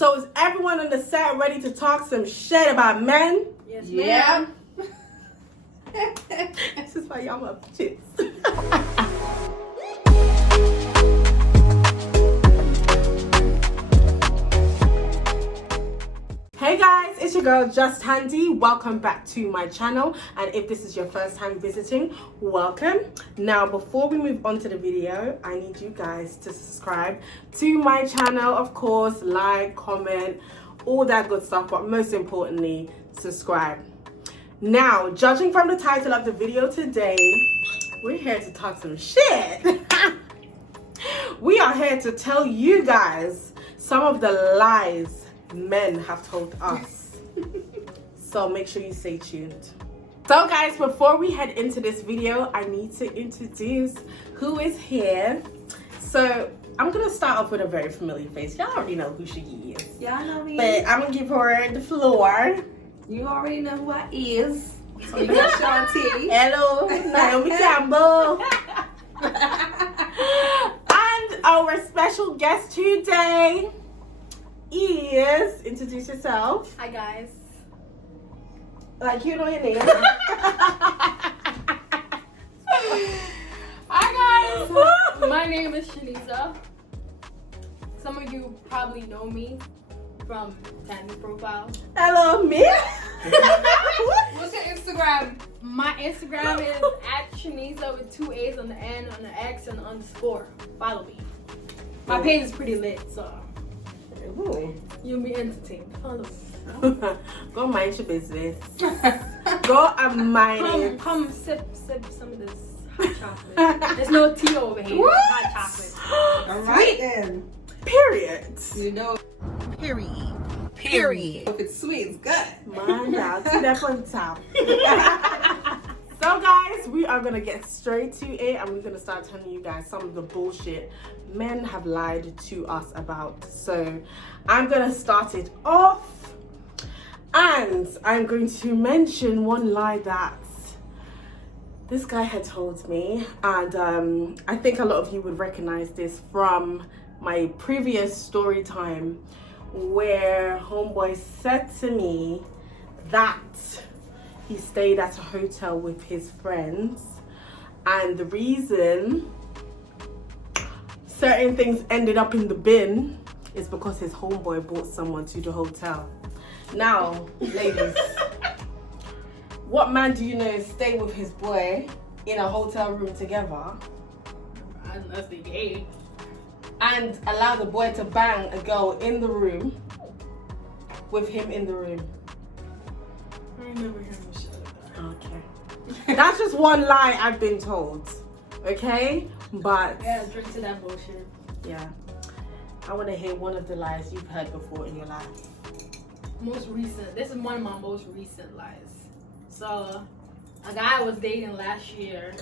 So is everyone on the set ready to talk some shit about men? Yes, ma'am. This is why y'all love chicks. Hey guys, it's your girl Jus Tandy. Welcome back to my channel, and if this is your first time visiting, welcome. Now before we move on to the video, I need you guys to subscribe to my channel. Of course, like, comment, all that good stuff, but most importantly, subscribe. Now, judging from the title of the video today, we're here to talk some shit. We are here to tell you guys some of the lies men have told us. So make sure you stay tuned. So guys, before we head into this video, I need to introduce who is here. So I'm gonna start off with a very familiar face. Y'all already know who she is. Y'all know me. But I'm gonna give her the floor. You already know who I is. So you got Shanti. Hello, Naomi Campbell. And our special guest today is, introduce yourself. Hi guys. Like you know your name. Hi guys, my name is Shanesa. Some of you probably know me from Tandy profile. Hello, me. What's your Instagram? My Instagram is @Shanesa with 2 A's on the N, on the X, and _. Follow me. My page is pretty lit, so you'll be entertained. Follow me. Go mind your business. Go and mind it. Come sip some of this hot chocolate. There's no tea over here. It's hot chocolate. All right then. Period. You know. Period. If it's sweet, it's good. Mind out. See that from the top. So guys, we are gonna get straight to it, and we're gonna start telling you guys some of the bullshit men have lied to us about. So I'm gonna start it off, and I'm going to mention one lie that this guy had told me, and I think a lot of you would recognize this from my previous story time, where homeboy said to me that he stayed at a hotel with his friends, and the reason certain things ended up in the bin is because his homeboy brought someone to the hotel. Now, ladies, what man do you know stay with his boy in a hotel room together Unless they gay. and allow the boy to bang a girl in the room with him in the room? I ain't never heard no shit like that. Okay. That's just one lie I've been told. Okay? But Yeah, drink to that bullshit. yeah. I want to hear one of the lies you've heard before in your life. Most recent. This is one of my most recent lies. So, a guy I was dating last year,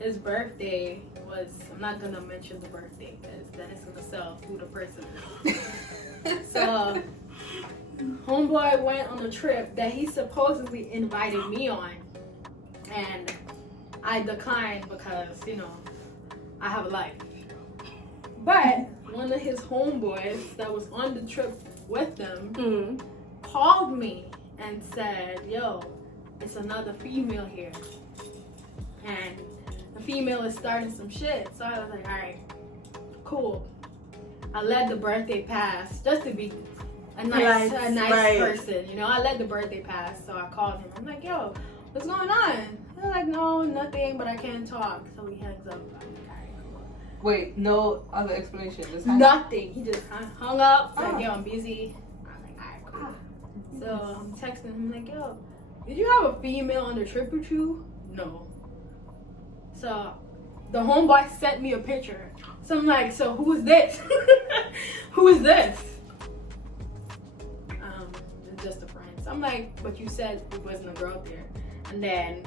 his birthday was, I'm not gonna mention the birthday because that is gonna sell who the person is. So, homeboy went on a trip that he supposedly invited me on, and I declined because, you know, I have a life. But one of his homeboys that was on the trip with them called me and said, yo, it's another female here, and the female is starting some shit. So I was like, all right, cool. I let the birthday pass just to be a nice Right. person, you know. I let the birthday pass, so I called him. I'm like, yo, what's going on? They're like, no, nothing, but I can't talk. So he hangs up. I'm like, all right, cool. Wait, no other explanation. Just Nothing. He just hung up. Said, yo, I'm busy. I'm like, all right, cool. So I'm texting him like, yo, did you have a female on the trip with you? No. So the homeboy sent me a picture. So I'm like, so who is this? Who is this? It's just a friend. So I'm like, but you said there wasn't a girl there. And then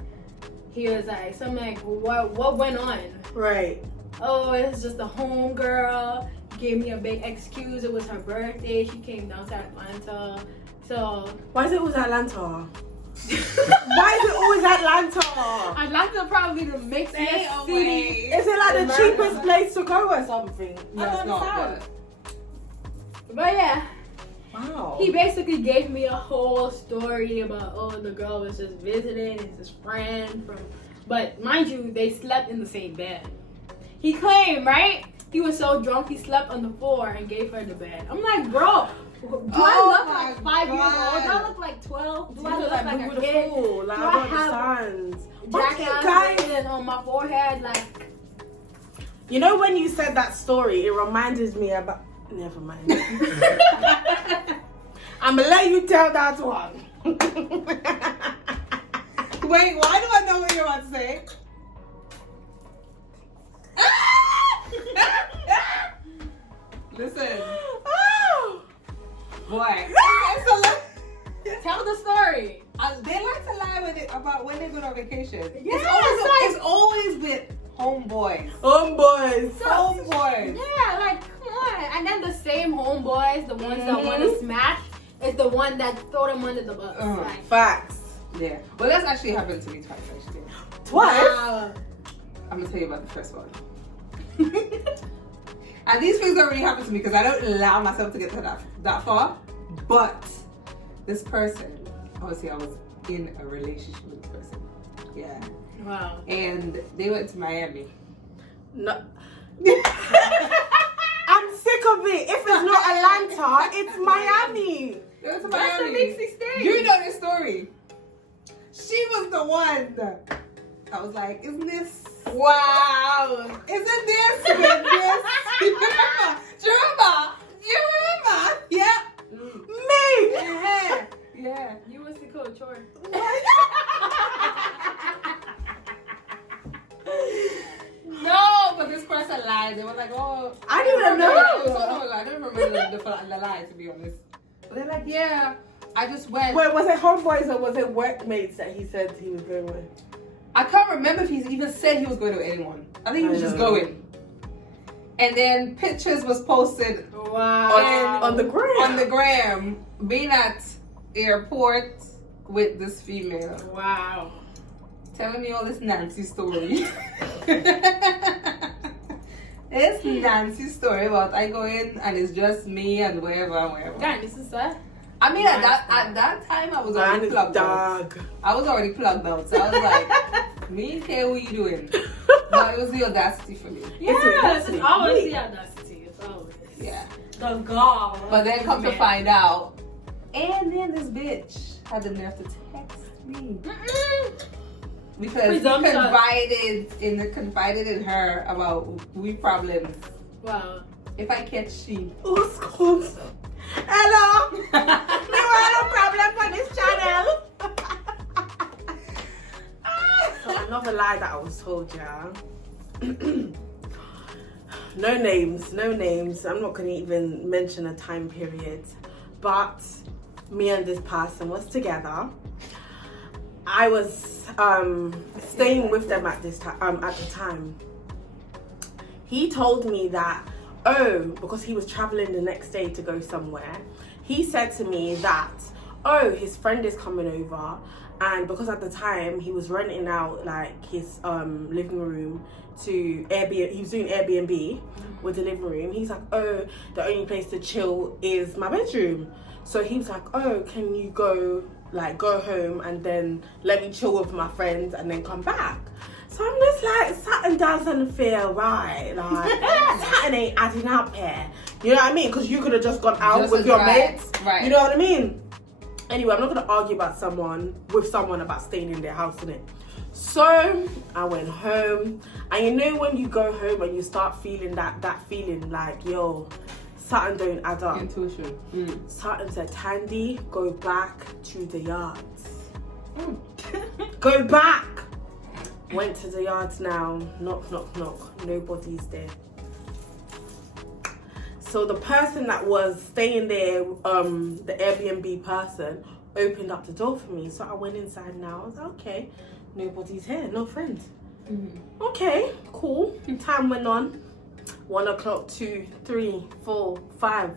he was like, so I'm like, well, what went on? Right. Oh, it's just a home girl. Gave me a big excuse. It was her birthday. She came down to Atlanta. So Why is it always Atlanta? Why is it always Atlanta? Atlanta probably the mixest city. Is it like the America. cheapest place to go or something? No, it's not. But yeah, Wow. He basically gave me a whole story about, oh, the girl was just visiting, it's his friend from, but mind you, they slept in the same bed. He claimed, right? He was so drunk he slept on the floor and gave her the bed. I'm like, bro, do I look like 5 years old? Do I look like 12? Do I look like a kid? Like, Do I I got the have signs. But you jackass guys, written on my forehead? Like, you know when you said that story, it reminded me about. Never mind. I'm gonna let you tell that one. Wait, why do I know what you're about to say? Listen, Oh. boy. tell the story. They like to lie about when they go on vacation. Yeah, It's always with homeboys. Homeboys. Homeboys. Yeah, like, come on. And then the same homeboys, the ones that want to smash, is the one that throw them under the bus. Like, Facts. Yeah. Well, that's actually happened to me twice, actually. Twice? wow. I'm going to tell you about the first one. And these things don't really happen to me because I don't allow myself to get to that far. But this person, obviously I was in a relationship with this person. Yeah. Wow. And they went to Miami. No. I'm sick of it. If it's not Atlanta, it's Miami. They went to That's Miami. the Nixie state. You know this story. She was the one. I was like, isn't this? Wow. Isn't this with this? Do you remember? Yeah. Me. Yeah. Yeah. You was the coach, or? No, but this person lied. They were like, oh. I didn't even It was so know. long ago. I don't remember the lie, to be honest. But they're like, yeah, I just went. Wait, was it homeboys or was it workmates that he said he was going with? I can't remember if he even said he was going to anyone. I think he was just going. And then pictures was posted Wow. On the gram. on the gram, being at airport with this female, Wow. telling me all this Nancy story. It's Nancy story about I go in and it's just me and wherever. God, this is sad. I mean, at that time I was already plugged out. dog. I was already plugged out, so I was like, me ain't care what you doing. But it was the audacity for me. Yes, it's always the audacity. It's always. Yeah. The gall. But then come to find out, and then this bitch had the nerve to text me. Because he confided in her about we problems. Wow. If I catch she. Who's called? Hello. No problem for this channel. So another lie that I was told, yeah. No names. I'm not going to even mention a time period. But me and this person was together. I was staying with them at this time. At the time, he told me that because he was traveling the next day to go somewhere. He said to me that his friend is coming over, and because at the time he was renting out like his living room to Airbnb. He was doing Airbnb with the living room. He's like, the only place to chill is my bedroom. So he was like, can you go home and then let me chill with my friends and then come back. So I'm just like, something doesn't feel right. Like, something ain't adding up here. You know what I mean? Because you could have just gone out with your mates. Right. You know what I mean? Anyway, I'm not going to argue about someone about staying in their house, innit? So I went home. And you know when you go home and you start feeling that feeling like, yo, something don't add up. Intuition. Something said, Tandy, go back to the yards. Go back. Went to the yards now. Knock, knock, knock. Nobody's there. So the person that was staying there, the Airbnb person, opened up the door for me. So I went inside now. I was like, okay, nobody's here. No friends. Okay, cool. Time went on. 1 o'clock, 2, 3, 4, 5.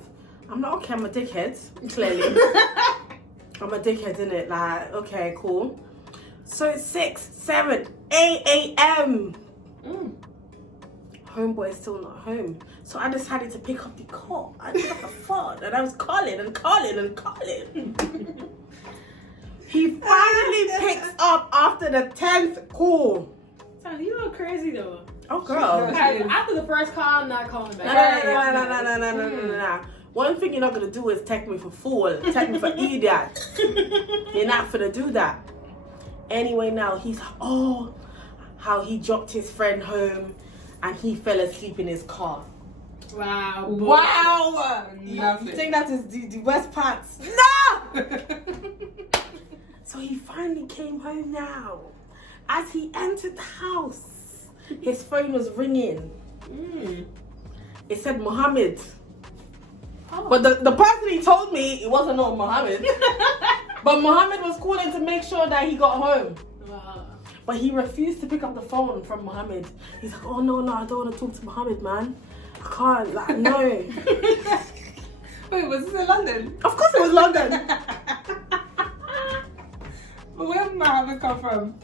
I'm like, okay, I'm a dickhead, clearly. I'm a dickhead, innit? Like, okay, cool. So it's 6, 7, 8 a.m. homeboy is still not home. So I decided to pick up the call. I picked up the phone and I was calling and calling and calling. He finally picks up after the 10th call. Son, you look crazy though. Oh, girl. Guys, after the first call, I'm not calling back. No. One thing you're not gonna do is text me for fool, text me for idiot. You're not gonna do that. Anyway, now he's how he dropped his friend home and he fell asleep in his car. Wow. Wow. You Nothing. think that is the worst part? No! So he finally came home now. As he entered the house, his phone was ringing. It said Mohammed. Oh. But the person he told me, it wasn't no Mohammed. But Mohammed was calling to make sure that he got home. Wow. But he refused to pick up the phone from Mohammed. He's like, oh no, I don't want to talk to Mohammed, man. I can't, like, no. Wait, was this in London? Of course it was London. But where did Mohammed come from?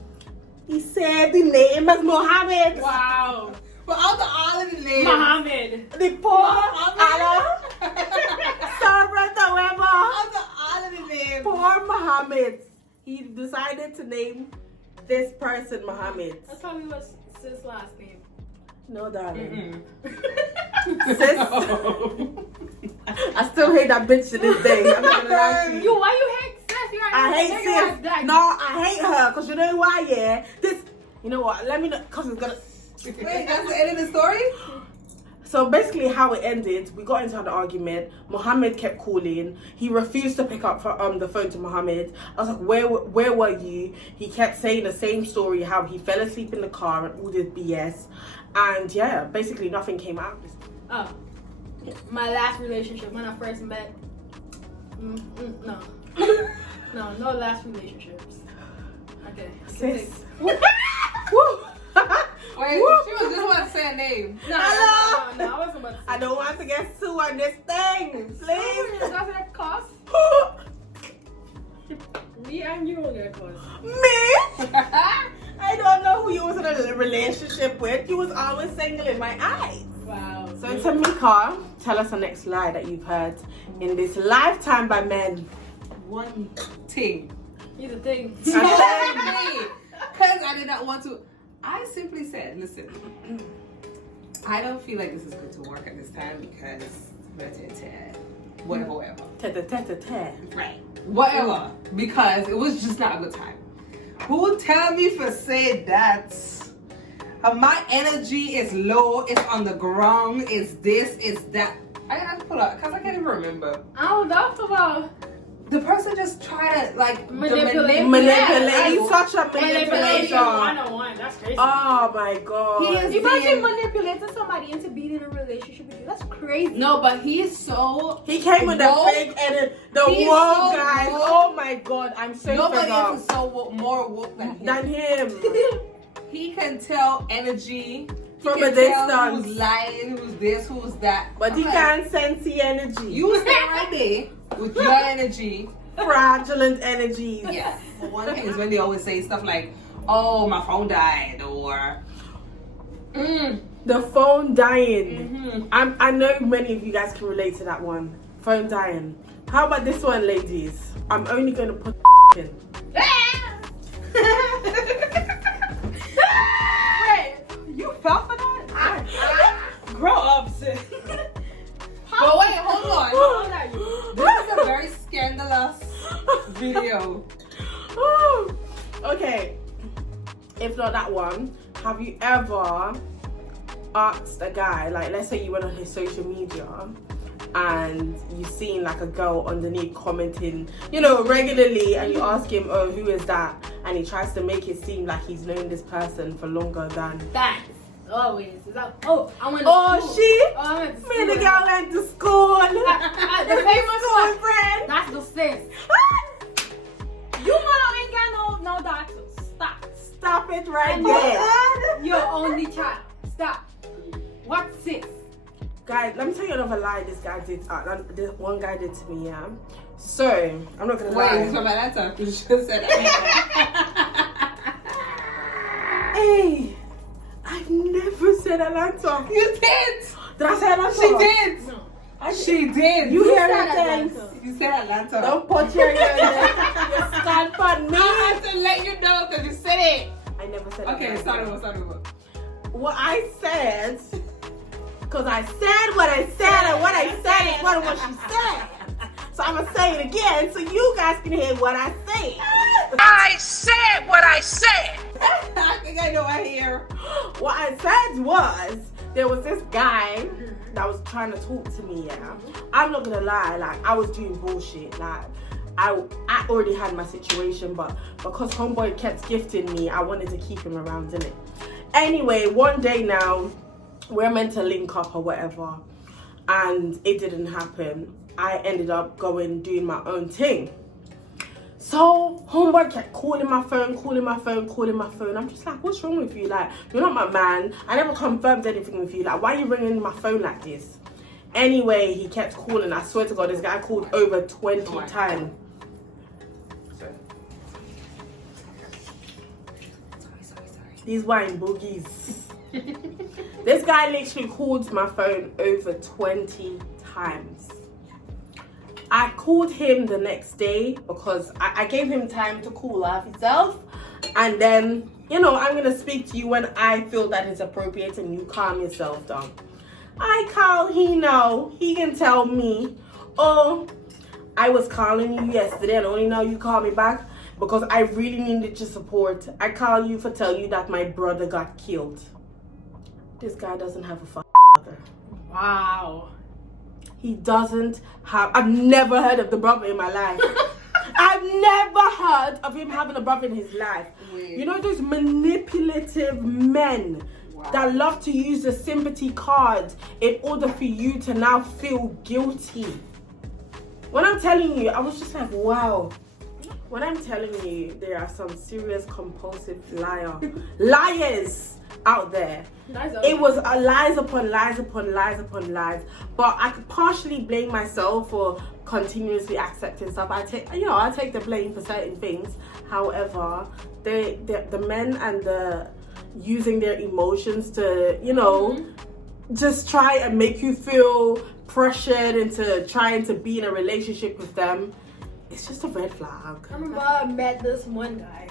He said the name is Mohammed. Wow. But out of all of the names. Muhammad. The poor Allah. Sarah however. Out of all of the names. Poor Mohammed. He decided to name this person Mohammed. That's probably what's his last name. No, darling. Mm-mm. Sis, I still hate that bitch to this day. I'm not gonna lie to you. Why you hate sis? You I hate sis. No, I hate her because you know why? Yeah, you know what? Let me know because it's gonna. Wait, that's the end of the story? So basically, how it ended, we got into an argument. Mohammed kept calling. He refused to pick up the phone to Mohammed. I was like, where were you? He kept saying the same story, how he fell asleep in the car and all this BS. And yeah, basically nothing came out. Oh, my last relationship when I first met. No, no last relationships. Okay. Sis. Woo. Wait, Woo. she was just about to say a name. No, Hello? I wasn't about to say I don't want to get sued on this thing, please. Does that cost? Me and you will get cost. Me? I don't know who you was in a relationship with. You was always single in my eyes. Wow. So Tameka, tell us the next lie that you've heard in this lifetime by men. One thing. Here's the thing. Because I did not want to. I simply said, listen, I don't feel like this is going to work at this time because whatever. Right. Whatever. Because it was just not a good time. Who tell me for say that my energy is low, it's on the ground, it's this, it's that. I have to pull out because I can't even remember. I don't know about The person just try to like Manipulate. Manipulate. He's Yeah. such a manipulation manipulator. 101. That's crazy. Oh my god. He is Imagine being- manipulating somebody into being in a relationship with you. That's crazy. No, but he is so. He came with the woke. fake and the He is woke so guys. woke. Oh my god, I'm so Nobody fed up. else is so more woke than him. Than him. He can tell energy From he a can tell distance. who's lying, who's this, who's that. But he I'm like, can't sense the energy. You stand right there with your energy. Fraudulent energies. Yeah. But one thing is when they always say stuff like, "Oh, my phone died," or The phone dying. mhm. I know many of you guys can relate to that one. Phone dying. How about this one, ladies? I'm only gonna put in. Wait, you fell for that? Grow up, sis. But wait, hold on. How old are you? This is a very scandalous video. Okay. If not that one, have you ever asked a guy, like let's say you went on his social media and you seen like a girl underneath commenting, you know, regularly, and you ask him, oh, who is that? And he tries to make it seem like he's known this person for longer than. Facts. Always. Is that, I went to Oh, school. she? Oh, I went to Me and the school. girl went to school. The The famous school one. friend. That's the sis. You mom ain't got no daughters. Stop. Stop it right And there. your only child. Stop. What sis? Guys, let me tell you another lie this guy did. This one guy did to me, yeah. So, I'm not gonna Wait, lie. it's from Atlanta. You should have said that. Hey, I've never said said Atlanta. You did. Did I say Atlanta? She did. No. She did. You hear said me, things? Atlanta. You said Atlanta. Don't put your stand on me. I have to let you know because you said it. I never said Okay, Atlanta. start over. What I said, because I said what I said, and what I said is what she said. So I'm going to say it again so you guys can hear what I say. I said what I said. I think I know I hear. What I said was, there was this guy that was trying to talk to me, yeah. I'm not going to lie, like, I was doing bullshit. Like, I already had my situation, but because homeboy kept gifting me, I wanted to keep him around, innit? Anyway, one day now, we're meant to link up or whatever, and it didn't happen. I ended up doing my own thing. So homeboy kept calling my phone. I'm just like, what's wrong with you? Like, you're not my man. I never confirmed anything with you. Like, why are you ringing my phone like this? Anyway, he kept calling. I swear to God, this guy called over 20 times. Sorry. These wine boogies. This guy literally called my phone over 20 times. I called him the next day because I gave him time to cool off himself. And then, you know, I'm going to speak to you when I feel that it's appropriate and you calm yourself down. I call, he can tell me, oh, I was calling you yesterday and only now you call me back because I really needed your support. I call you for tell you that my brother got killed. This guy doesn't have a father. Wow. He doesn't have, I've never heard of the brother in my life. I've never heard of him having a brother in his life. Weird. You know those manipulative men that love to use the sympathy card in order for you to now feel guilty. When I'm telling you, I was just like, wow. When I'm telling you, there are some serious compulsive liars out there. It was lies upon lies upon lies upon lies. But I could partially blame myself for continuously accepting stuff. I take the blame for certain things. However, the men and the using their emotions to, just try and make you feel pressured into trying to be in a relationship with them. It's just a red flag. I remember I met this one guy.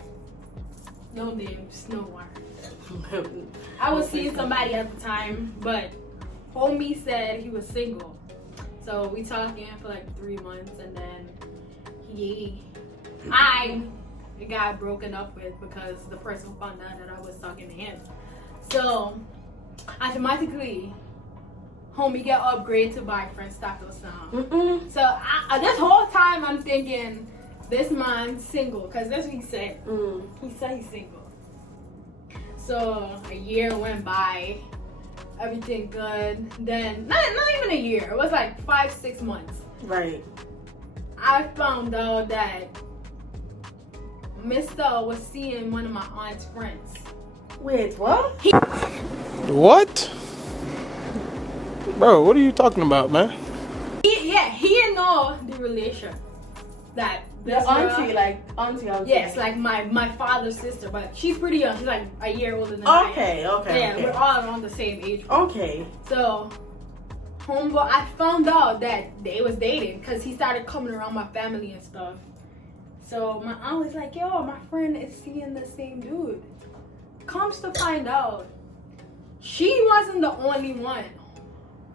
No names, no one. I was seeing somebody at the time, but homie said he was single. So we talking for like 3 months, and then the guy broken up with because the person found out that I was talking to him. So automatically, homie get upgraded to boyfriend status now. So this whole time I'm thinking, this man's single, because that's what he said. He said he's single. So a year went by, everything good. Then not even a year. It was like 5-6 months. Right. I found out that Mr. was seeing one of my aunt's friends. Wait, what? What? Bro, what are you talking about, man? He didn't know the relation that The this auntie, girl, like auntie. yes, like my father's sister, but she's pretty young. She's like a year older than I am. Okay. Yeah, we're all around the same age. Okay. So, homeboy, I found out that they was dating because he started coming around my family and stuff. So my aunt was like, yo, my friend is seeing the same dude. Comes to find out, she wasn't the only one.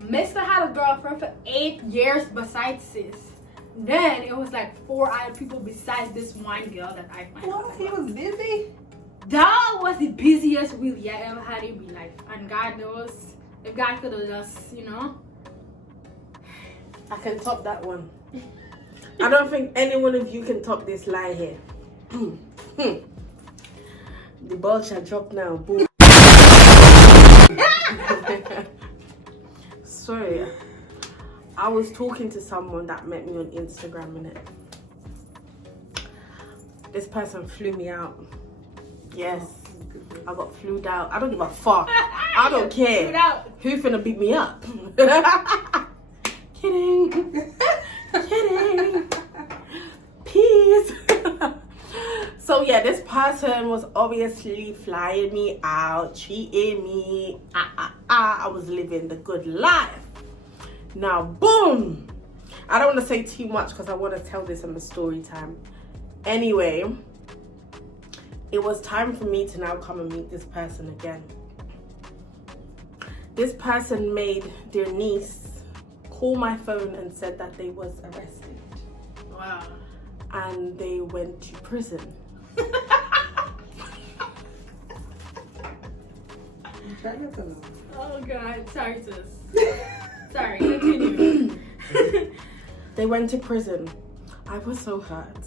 Mr. had a girlfriend for 8 years besides sis. Then it was like 4 other people besides this one girl that I found out. He was busy. That was the busiest week I ever had in my life. And God knows, if God could have just, I can top that one. I don't think any one of you can top this lie here. The ball shall drop now. Boom. Sorry. I was talking to someone that met me on Instagram, innit? This person flew me out. Yes. I got flued out. I don't give a fuck. I don't care. Flued out. Who finna beat me up? Kidding. Kidding. Peace. So yeah, this person was obviously flying me out, cheating me. I was living the good life. Now, boom. I don't want to say too much because I want to tell this in the story time. Anyway, it was time for me to now come and meet this person again. This person made their niece call my phone and said that they was arrested. Wow. And they went to prison. Oh God, sorry sis. Sorry, continue. They went to prison. I was so hurt.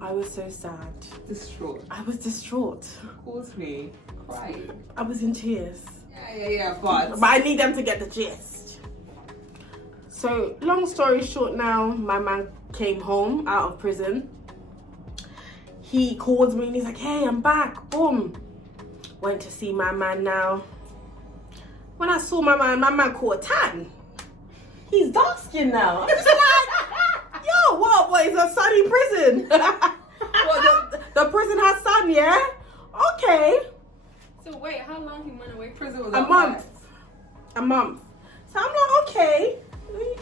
I was so sad. Distraught. I was distraught. Caused me crying. I was in tears. Yeah, but I need them to get the gist. So, long story short now, my man came home out of prison. He calls me and he's like, hey, I'm back. Boom. Went to see my man now. When I saw my man caught a tan. He's dark skinned now. I'm just like, yo, what? It's a sunny prison. the prison has sun, yeah? Okay. So wait, how long he went away? prison was A month. A month. So I'm like, okay.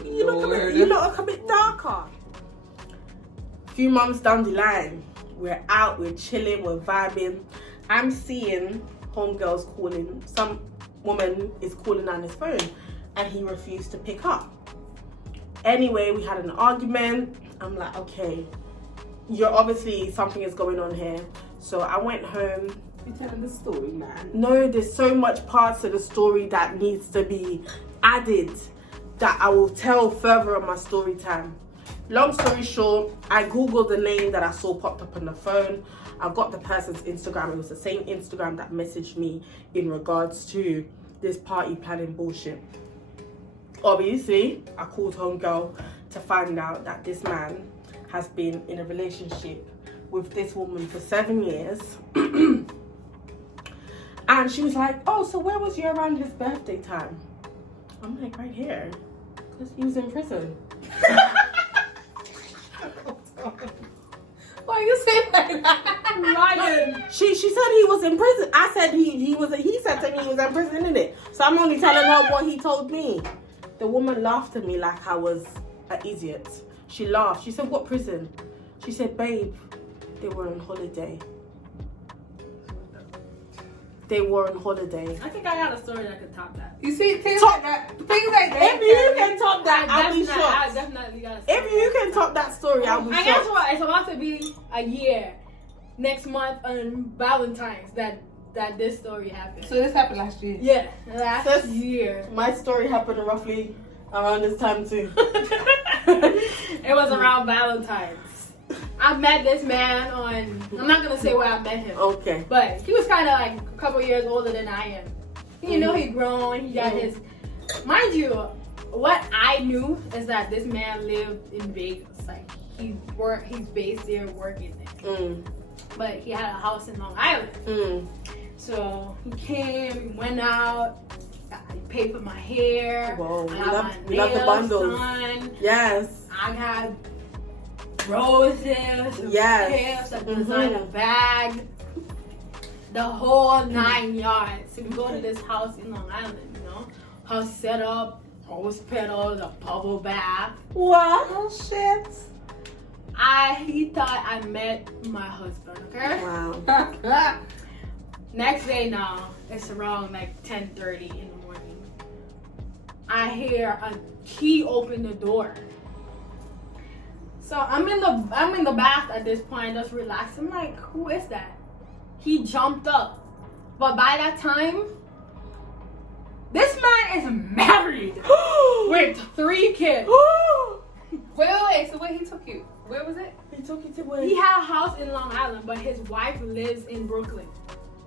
You look a bit darker. A few months down the line, we're out, we're chilling, we're vibing. I'm seeing homegirls calling. Some woman is calling on his phone and he refused to pick up. Anyway, we had an argument. I'm like, okay, you're obviously something is going on here. So I went home. You're telling the story, man. No, there's so much parts of the story that needs to be added that I will tell further on my story time. Long story short, I googled the name that I saw popped up on the phone. I got the person's Instagram. It was the same Instagram that messaged me in regards to this party planning bullshit. Obviously, I called homegirl to find out that this man has been in a relationship with this woman for 7 years. And she was like, oh, so where was you around his birthday time? I'm like, right here, because he was in prison. Why you say like that? Ryan. She said he was in prison. I said he said to me he was in prison, innit? So I'm only telling her what he told me. The woman laughed at me like I was an idiot. She laughed. She said, what prison? She said, babe, they were on holiday. They were on holiday. I think I got a story that could top that. You see, things like that. Things like that. If you can top that, I'll be I shocked. definitely got a story. If you can top that story, I'll be I guess shocked. what? It's about to be a year next month on Valentine's that this story happened. So this happened last year. Yeah, last Sis, year. My story happened roughly around this time too. It was around Valentine's. I met this man on, I'm not gonna say where I met him. Okay. But he was kind of like a couple years older than I am. You know, he grown, he got his, mind you, what I knew is that this man lived in Vegas. Like, he's based there working there. But he had a house in Long Island. So he came, he went out, he paid for my hair. Whoa, we love the bundles. done. Yes. I had roses, Yes. gifts, a designer bag, the whole 9 yards. So we go to this house in Long Island, you know, house set up, rose petals, a bubble bath. What? Oh shit. He thought I met my husband, okay? Wow. Next day now, it's around like 10:30 in the morning. I hear a key open the door. So I'm in the bath at this point, just relaxed. I'm like, who is that? He jumped up. But by that time, this man is married with 3 kids. Wait. So where he took you? Where was it? He took you to where? He had a house in Long Island, but his wife lives in Brooklyn.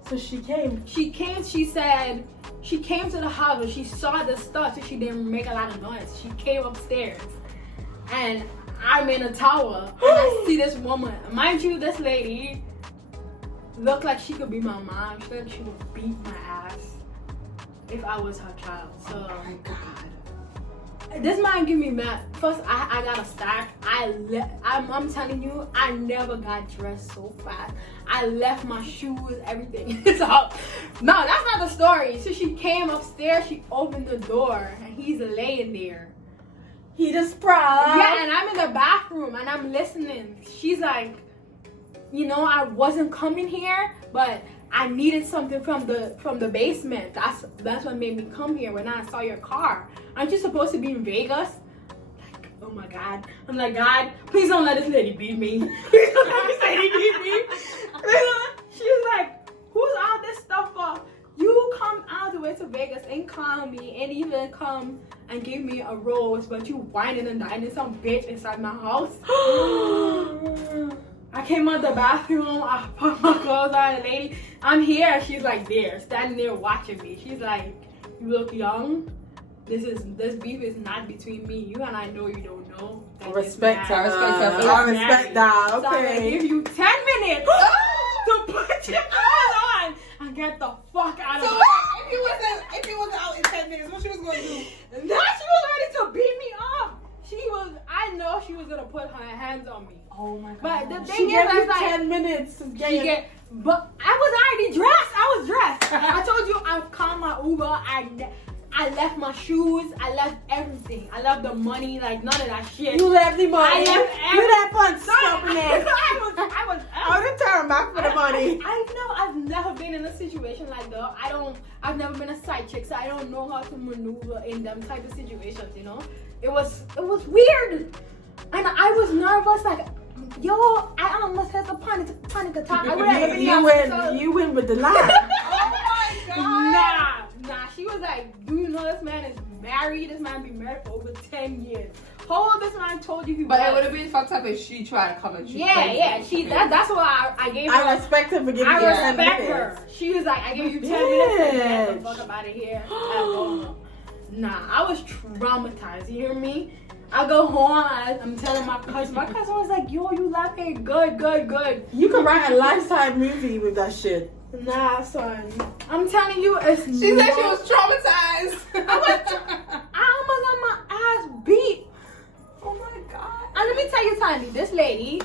So she came. She said she came to the house and she saw the stuff, so she didn't make a lot of noise. She came upstairs and I'm in a tower and I see this woman. Mind you, this lady looked like she could be my mom. She looked like she would beat my ass if I was her child. So Oh my God. This man give me mad. First, I got a stack. I'm telling you, I never got dressed so fast. I left my shoes, everything. So, no, that's not the story. So she came upstairs, she opened the door, and he's laying there. He just proud. Yeah, and I'm in the bathroom, and I'm listening. She's like, you know, I wasn't coming here, but I needed something from the basement. That's what made me come here when I saw your car. Aren't you supposed to be in Vegas? Like, oh my God. I'm like, God, please don't let this lady beat me. Please don't let this lady beat me. She's like, who's all this stuff for? You come all the way to Vegas and call me and even come and give me a rose, but you whining and dining some bitch inside my house. I came out the bathroom, I put my clothes on, the lady, I'm here. She's like there, standing there watching me. She's like, you look young. This beef is not between me, you, and I know you don't know. Respect her. I respect that. Okay. So I'm gonna give you 10 minutes to put your clothes on and get the fuck out of So here. if he wasn't out in 10 minutes, what she was gonna do? Now she was ready to beat me up. I know she was gonna put her hands on me. Oh my God. But the She thing gave is, you I was like, 10 minutes. but I was already dressed. I was dressed. I told you I called my Uber. I left my shoes. I left everything. I left the money. Like none of that shit. You left the money. I left You that fun Sorry, stubbornness. I would turn back for the money. I know I've never been in a situation like that. I've never been a side chick, so I don't know how to maneuver in them type of situations, you know? It was weird. And I was nervous, like, yo, I almost had a panic attack. I would have You win with the lie. Oh my God. Nah. She was like, do you know this man is married? This man been married for over 10 years. How old this man told you he was? But it would have been fucked up if she tried to come and shoot. Yeah. That's why I gave her. I respect her for giving you 10 I minutes. respect her. She was like, I gave you 10 minutes to get the fuck up out of here. Nah, I was traumatized. You hear me? I go home, I'm telling my cousin. My cousin was like, yo, you laughing good. You could write a Lifetime movie with that shit. Nah, son. I'm telling you, it's She said she was traumatized. I almost got my ass beat. Oh my God. And let me tell you, Tandy, this lady,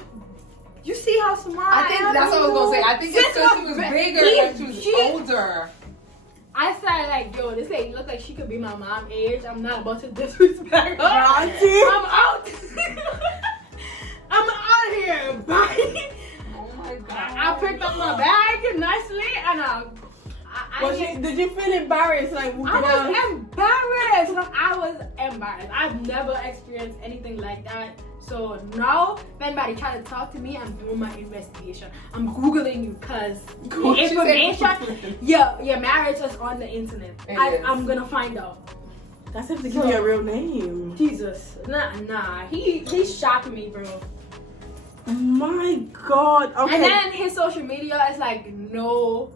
you see how smart I think that's what I was gonna say. I think it's because she was bigger and she was older. I said, like, yo, this lady look like she could be my mom age. I'm not about to disrespect her. Auntie? I'm out. I'm out here. Bye. Oh my God. I picked up my bag nicely and Did you feel embarrassed? Like, I was embarrassed. Like, I was embarrassed. I've never experienced anything like that. So now, if anybody try to talk to me, I'm doing my investigation. I'm Googling you because the information, your marriage is on the internet. I'm gonna find out. That's if they give you a real name. Jesus, nah. He shocked me, bro. My God. Okay. And then his social media is like no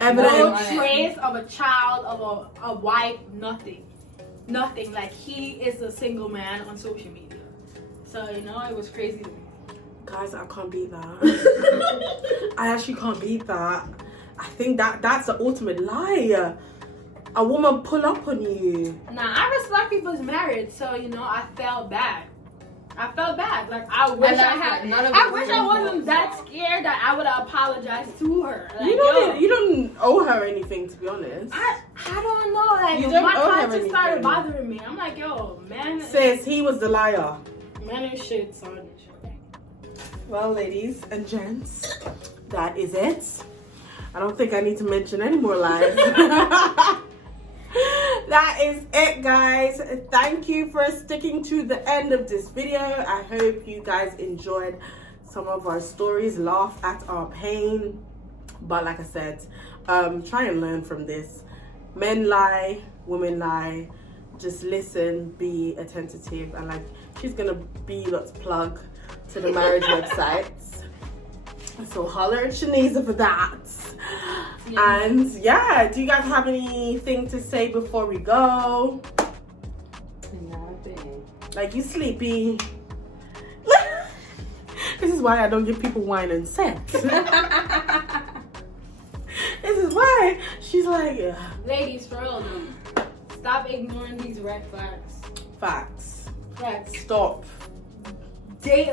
evidence, trace of a child, of a wife, nothing. Like he is a single man on social media. So, you know, it was crazy to me. Guys, I can't beat that. I actually can't beat that. I think that's the ultimate lie. A woman pull up on you. Nah, I respect people's marriage, so, you know, I felt bad. Like, I wish I wasn't that scared that I would have apologized to her. Like, you don't owe her anything, to be honest. I don't know. Like, You don't my owe her conscience started anything. bothering me. I'm like, yo, man. Says he was the liar. Man is shit, son. Well, ladies and gents, that is it. I don't think I need to mention any more lies. That is it, guys. Thank you for sticking to the end of this video. I hope you guys enjoyed some of our stories, laugh at our pain. But like I said, try and learn from this. Men lie, women lie. Just listen, be attentive, and like she's gonna be let's plug to the marriage websites. So holler at Shanesa for that. Yeah. And yeah, do you guys have anything to say before we go? Nothing. Like, you sleepy? This is why I don't give people wine and sex. This is why she's like, yeah. Ladies, for real though, stop ignoring these red flags. Facts. Facts. Stop.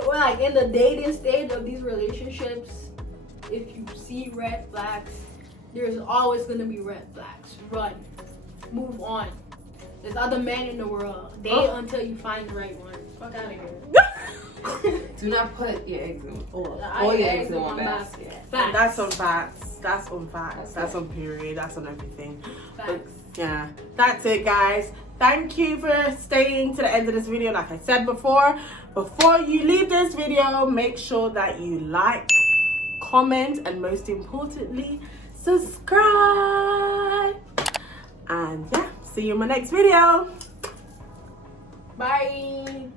Like in the dating stage of these relationships, if you see red flags, there's always gonna be red flags. Run. Move on. There's other men in the world. Date until you find the right one. Fuck out of here. Do not put your eggs in all All your eggs in one basket. Facts. That's on facts. That's on facts. That's on period. That's on everything. But, Facts. yeah, that's it, guys. Thank you for staying to the end of this video. Like I said before you leave this video, make sure that you like, comment, and most importantly, subscribe. And yeah, see you in my next video. Bye.